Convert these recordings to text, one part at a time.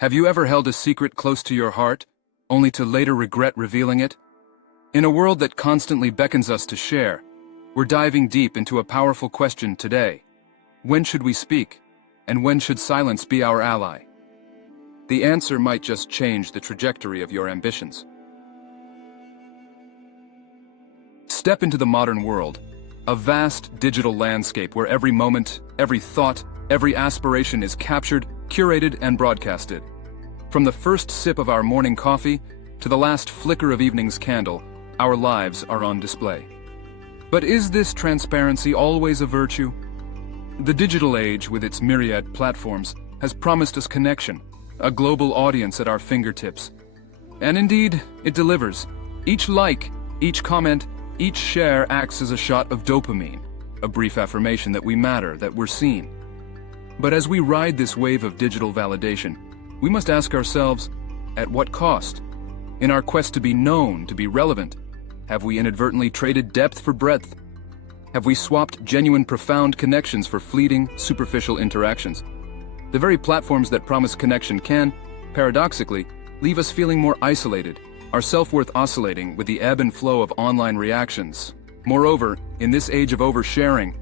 Have you ever held a secret close to your heart, only to later regret revealing it? In a world that constantly beckons us to share, we're diving deep into a powerful question today. When should we speak? And when should silence be our ally? The answer might just change the trajectory of your ambitions. Step into the modern world, a vast digital landscape where every moment, every thought, every aspiration is captured, curated, and broadcasted. From the first sip of our morning coffee to the last flicker of evening's candle, our lives are on display. But is this transparency always a virtue? The digital age, with its myriad platforms, has promised us connection, a global audience at our fingertips. And indeed, it delivers. Each like, each comment, each share acts as a shot of dopamine, a brief affirmation that we matter, that we're seen. But as we ride this wave of digital validation, we must ask ourselves, at what cost? In our quest to be known, to be relevant, have we inadvertently traded depth for breadth? Have we swapped genuine, profound connections for fleeting, superficial interactions? The very platforms that promise connection can, paradoxically, leave us feeling more isolated, our self-worth oscillating with the ebb and flow of online reactions. Moreover, in this age of oversharing,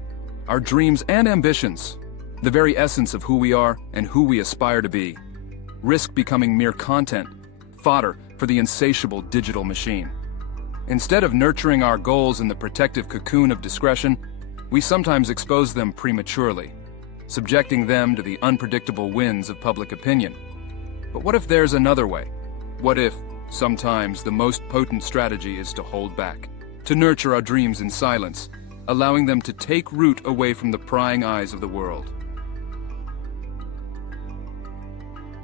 our dreams and ambitions, the very essence of who we are and who we aspire to be, risk becoming mere content, fodder for the insatiable digital machine. Instead of nurturing our goals in the protective cocoon of discretion, we sometimes expose them prematurely, subjecting them to the unpredictable winds of public opinion. But what if there's another way? What if, sometimes, the most potent strategy is to hold back, to nurture our dreams in silence, allowing them to take root away from the prying eyes of the world?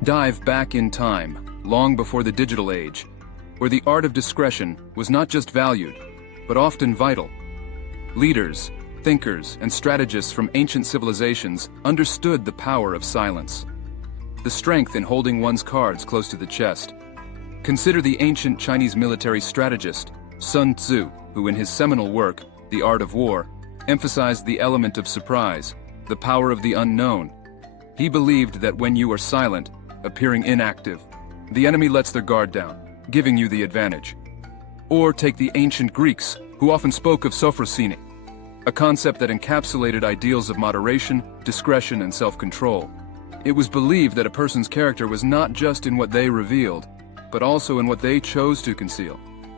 Dive back in time, long before the digital age, where the art of discretion was not just valued, but often vital. Leaders, thinkers, and strategists from ancient civilizations understood the power of silence, the strength in holding one's cards close to the chest. Consider the ancient Chinese military strategist, Sun Tzu, who in his seminal work, The Art of War, emphasized the element of surprise, the power of the unknown. He believed that when you are silent, appearing inactive, the enemy lets their guard down, giving you the advantage. Or take the ancient Greeks, who often spoke of sophrosine, a concept that encapsulated ideals of moderation, discretion, and self-control. It was believed that a person's character was not just in what they revealed, but also in what they chose to conceal.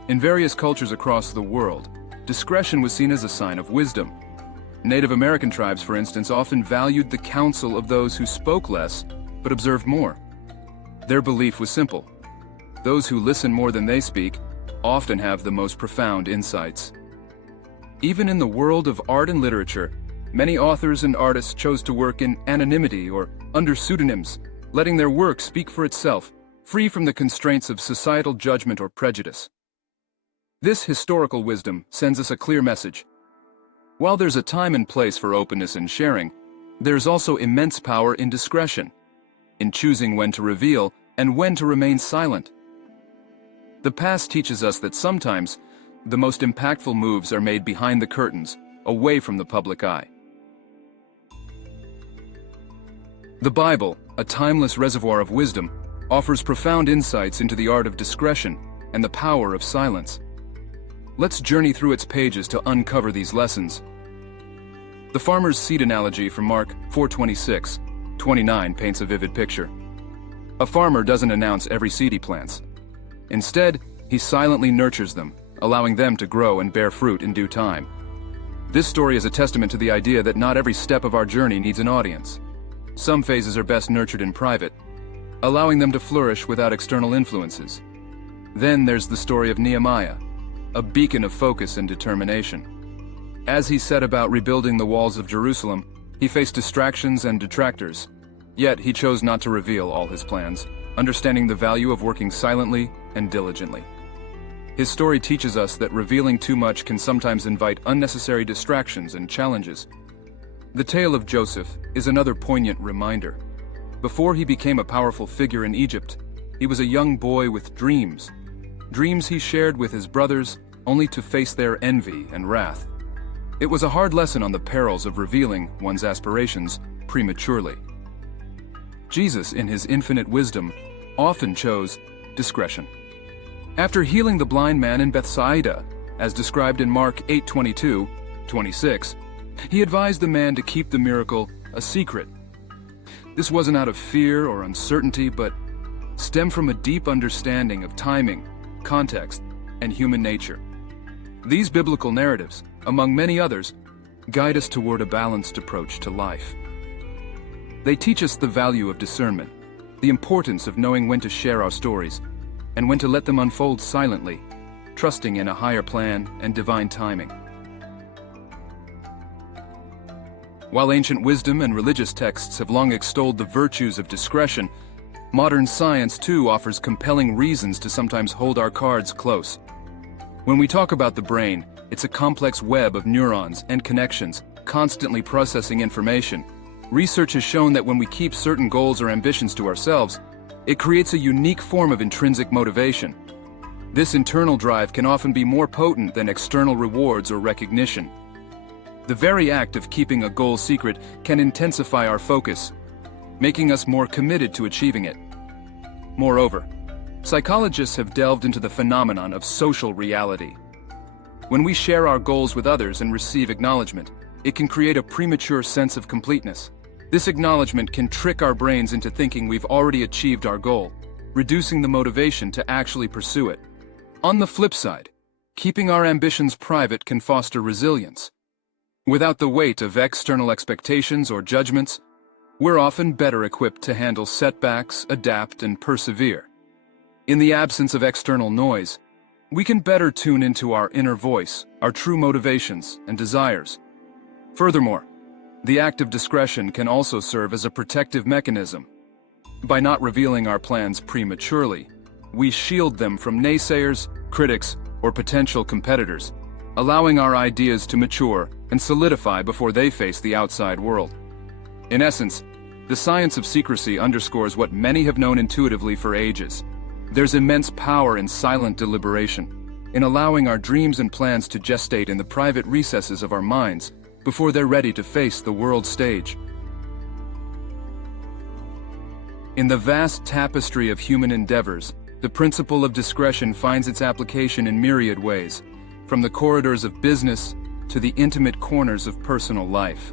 In various cultures across the world, discretion was seen as a sign of wisdom. Native American tribes, for instance, often valued the counsel of those who spoke less, but observed more. Their belief was simple: those who listen more than they speak often have the most profound insights. Even in the world of art and literature, many authors and artists chose to work in anonymity or under pseudonyms, letting their work speak for itself, free from the constraints of societal judgment or prejudice. This historical wisdom sends us a clear message. While there's a time and place for openness and sharing, there's also immense power in discretion, in choosing when to reveal and when to remain silent. The past teaches us that sometimes the most impactful moves are made behind the curtains, away from the public eye. The Bible, a timeless reservoir of wisdom, offers profound insights into the art of discretion and the power of silence. Let's journey through its pages to uncover these lessons. The farmer's seed analogy from Mark 4:26-29 paints a vivid picture. A farmer doesn't announce every seed he plants. Instead, he silently nurtures them, allowing them to grow and bear fruit in due time. This story is a testament to the idea that not every step of our journey needs an audience. Some phases are best nurtured in private, allowing them to flourish without external influences. Then there's the story of Nehemiah, a beacon of focus and determination. As he set about rebuilding the walls of Jerusalem, he faced distractions and detractors. Yet he chose not to reveal all his plans, understanding the value of working silently and diligently. His story teaches us that revealing too much can sometimes invite unnecessary distractions and challenges. The tale of Joseph is another poignant reminder. Before he became a powerful figure in Egypt, he was a young boy with dreams. Dreams he shared with his brothers, only to face their envy and wrath. It was a hard lesson on the perils of revealing one's aspirations prematurely. Jesus, in his infinite wisdom, often chose discretion. After healing the blind man in Bethsaida, as described in Mark 8:22-26, he advised the man to keep the miracle a secret. This wasn't out of fear or uncertainty, but stemmed from a deep understanding of timing, context, and human nature. These biblical narratives, among many others, guide us toward a balanced approach to life. They teach us the value of discernment, the importance of knowing when to share our stories, and when to let them unfold silently, trusting in a higher plan and divine timing. While ancient wisdom and religious texts have long extolled the virtues of discretion, modern science too offers compelling reasons to sometimes hold our cards close. When we talk about the brain, it's a complex web of neurons and connections, constantly processing information. Research has shown that when we keep certain goals or ambitions to ourselves, it creates a unique form of intrinsic motivation. This internal drive can often be more potent than external rewards or recognition. The very act of keeping a goal secret can intensify our focus, making us more committed to achieving it. Moreover, psychologists have delved into the phenomenon of social reality. When we share our goals with others and receive acknowledgement, it can create a premature sense of completeness. This acknowledgement can trick our brains into thinking we've already achieved our goal, reducing the motivation to actually pursue it. On the flip side, keeping our ambitions private can foster resilience. Without the weight of external expectations or judgments, we're often better equipped to handle setbacks, adapt, and persevere. In the absence of external noise, we can better tune into our inner voice, our true motivations and desires. Furthermore, the act of discretion can also serve as a protective mechanism. By not revealing our plans prematurely, we shield them from naysayers, critics, or potential competitors, allowing our ideas to mature and solidify before they face the outside world. In essence, the science of secrecy underscores what many have known intuitively for ages. There's immense power in silent deliberation, in allowing our dreams and plans to gestate in the private recesses of our minds before they're ready to face the world stage. In the vast tapestry of human endeavors, the principle of discretion finds its application in myriad ways, from the corridors of business to the intimate corners of personal life.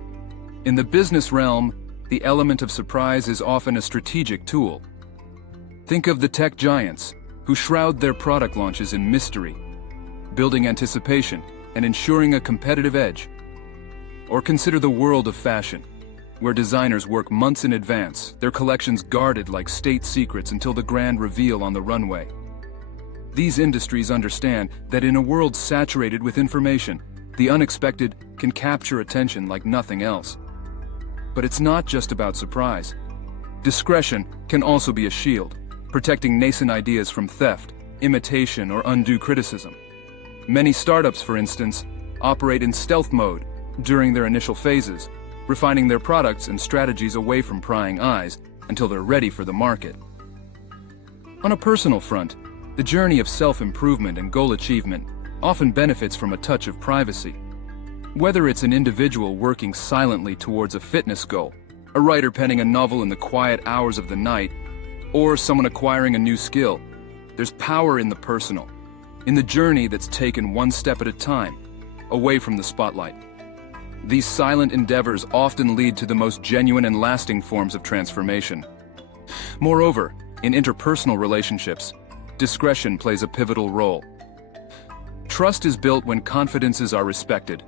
In the business realm, the element of surprise is often a strategic tool. Think of the tech giants, who shroud their product launches in mystery, building anticipation and ensuring a competitive edge. Or consider the world of fashion, where designers work months in advance, their collections guarded like state secrets until the grand reveal on the runway. These industries understand that in a world saturated with information, the unexpected can capture attention like nothing else. But it's not just about surprise. Discretion can also be a shield, protecting nascent ideas from theft, imitation, or undue criticism. Many startups, for instance, operate in stealth mode during their initial phases, refining their products and strategies away from prying eyes until they're ready for the market. On a personal front, the journey of self-improvement and goal achievement often benefits from a touch of privacy. Whether it's an individual working silently towards a fitness goal, a writer penning a novel in the quiet hours of the night, or someone acquiring a new skill, there's power in the personal, in the journey that's taken one step at a time, away from the spotlight. These silent endeavors often lead to the most genuine and lasting forms of transformation. Moreover, in interpersonal relationships, discretion plays a pivotal role. Trust is built when confidences are respected,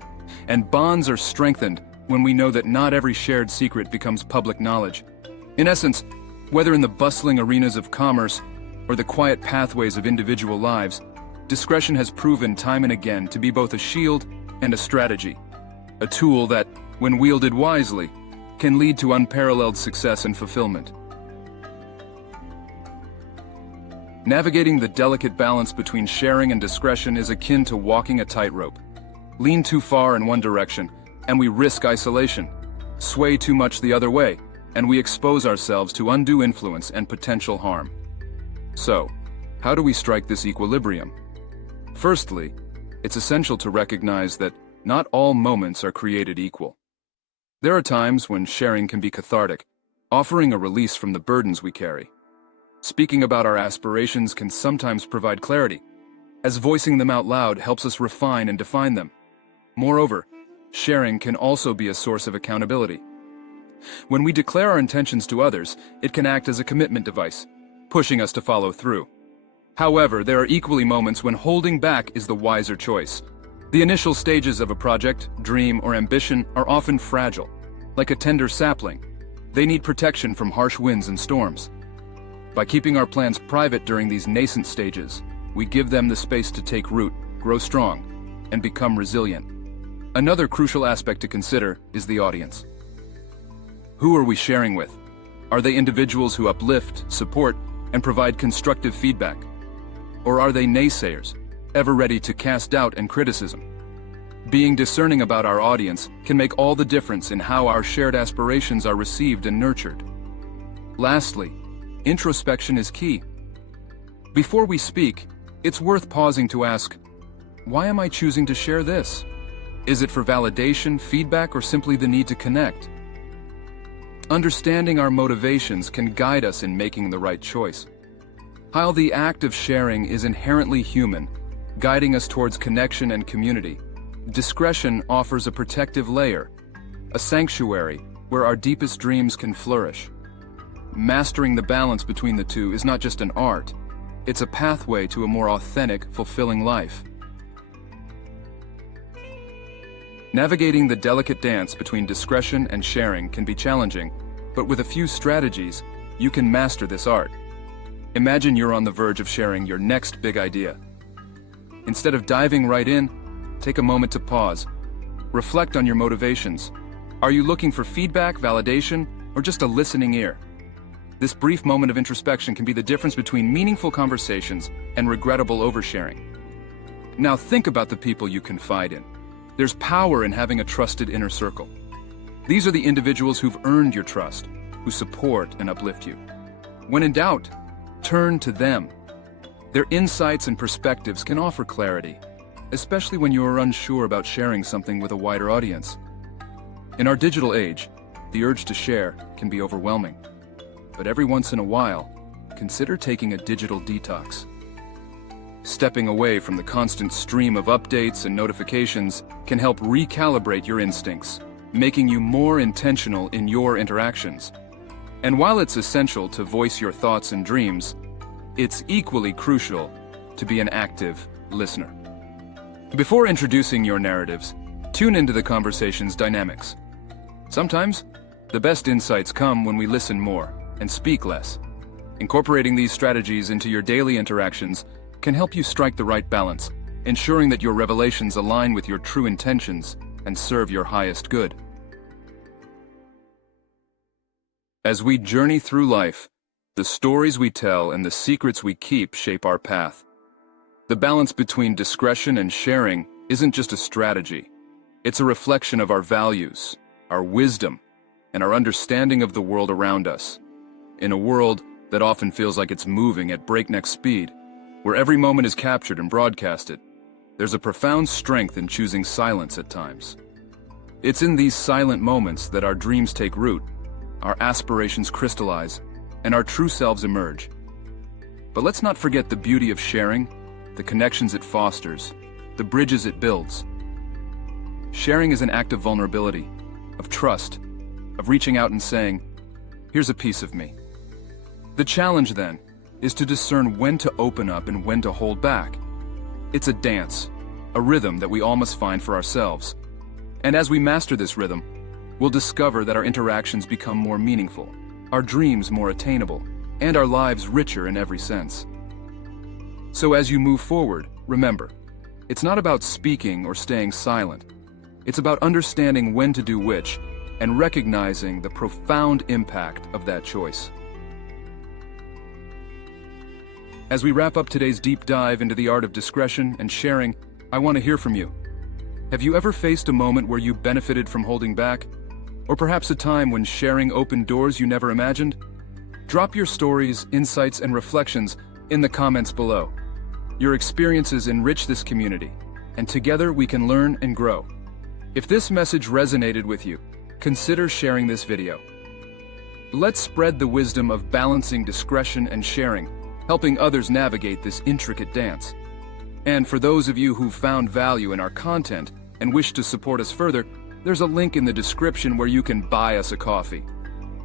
and bonds are strengthened when we know that not every shared secret becomes public knowledge. In essence, whether in the bustling arenas of commerce or the quiet pathways of individual lives, discretion has proven time and again to be both a shield and a strategy, a tool that, when wielded wisely, can lead to unparalleled success and fulfillment. Navigating the delicate balance between sharing and discretion is akin to walking a tightrope. Lean too far in one direction, and we risk isolation. Sway too much the other way, and we expose ourselves to undue influence and potential harm. So, how do we strike this equilibrium? Firstly, it's essential to recognize that not all moments are created equal. There are times when sharing can be cathartic, offering a release from the burdens we carry. Speaking about our aspirations can sometimes provide clarity, as voicing them out loud helps us refine and define them. Moreover, sharing can also be a source of accountability. When we declare our intentions to others, it can act as a commitment device, pushing us to follow through. However, there are equally moments when holding back is the wiser choice. The initial stages of a project, dream, or ambition are often fragile. Like a tender sapling, they need protection from harsh winds and storms. By keeping our plans private during these nascent stages, we give them the space to take root, grow strong, and become resilient. Another crucial aspect to consider is the audience. Who are we sharing with? Are they individuals who uplift, support, and provide constructive feedback? Or are they naysayers, ever ready to cast doubt and criticism? Being discerning about our audience can make all the difference in how our shared aspirations are received and nurtured. Lastly, introspection is key. Before we speak, it's worth pausing to ask, why am I choosing to share this? Is it for validation, feedback, or simply the need to connect? Understanding our motivations can guide us in making the right choice. While the act of sharing is inherently human, guiding us towards connection and community, discretion offers a protective layer, a sanctuary where our deepest dreams can flourish. Mastering the balance between the two is not just an art, it's a pathway to a more authentic, fulfilling life. Navigating the delicate dance between discretion and sharing can be challenging, but with a few strategies, you can master this art. Imagine you're on the verge of sharing your next big idea. Instead of diving right in, take a moment to pause. Reflect on your motivations. Are you looking for feedback, validation, or just a listening ear? This brief moment of introspection can be the difference between meaningful conversations and regrettable oversharing. Now think about the people you confide in. There's power in having a trusted inner circle. These are the individuals who've earned your trust, who support and uplift you. When in doubt, turn to them. Their insights and perspectives can offer clarity, especially when you are unsure about sharing something with a wider audience. In our digital age, the urge to share can be overwhelming. But every once in a while, consider taking a digital detox. Stepping away from the constant stream of updates and notifications can help recalibrate your instincts, making you more intentional in your interactions. And while it's essential to voice your thoughts and dreams, it's equally crucial to be an active listener. Before introducing your narratives, tune into the conversation's dynamics. Sometimes, the best insights come when we listen more and speak less. Incorporating these strategies into your daily interactions can help you strike the right balance, ensuring that your revelations align with your true intentions and serve your highest good. As we journey through life, the stories we tell and the secrets we keep shape our path. The balance between discretion and sharing isn't just a strategy. It's a reflection of our values, our wisdom, and our understanding of the world around us. In a world that often feels like it's moving at breakneck speed, where every moment is captured and broadcasted, there's a profound strength in choosing silence at times. It's in these silent moments that our dreams take root, our aspirations crystallize, and our true selves emerge. But let's not forget the beauty of sharing, the connections it fosters, the bridges it builds. Sharing is an act of vulnerability, of trust, of reaching out and saying, "Here's a piece of me." The challenge, then, is to discern when to open up and when to hold back. It's a dance, a rhythm that we all must find for ourselves. And as we master this rhythm, we'll discover that our interactions become more meaningful, our dreams more attainable, and our lives richer in every sense. So as you move forward, remember, it's not about speaking or staying silent. It's about understanding when to do which and recognizing the profound impact of that choice. As we wrap up today's deep dive into the art of discretion and sharing, I want to hear from you. Have you ever faced a moment where you benefited from holding back? Or perhaps a time when sharing opened doors you never imagined? Drop your stories, insights, and reflections in the comments below. Your experiences enrich this community, and together we can learn and grow. If this message resonated with you, consider sharing this video. Let's spread the wisdom of balancing discretion and sharing, helping others navigate this intricate dance. And for those of you who've found value in our content and wish to support us further, there's a link in the description where you can buy us a coffee.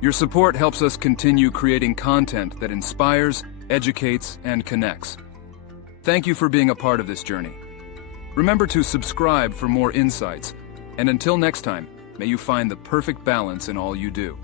Your support helps us continue creating content that inspires, educates, and connects. Thank you for being a part of this journey. Remember to subscribe for more insights, and until next time, may you find the perfect balance in all you do.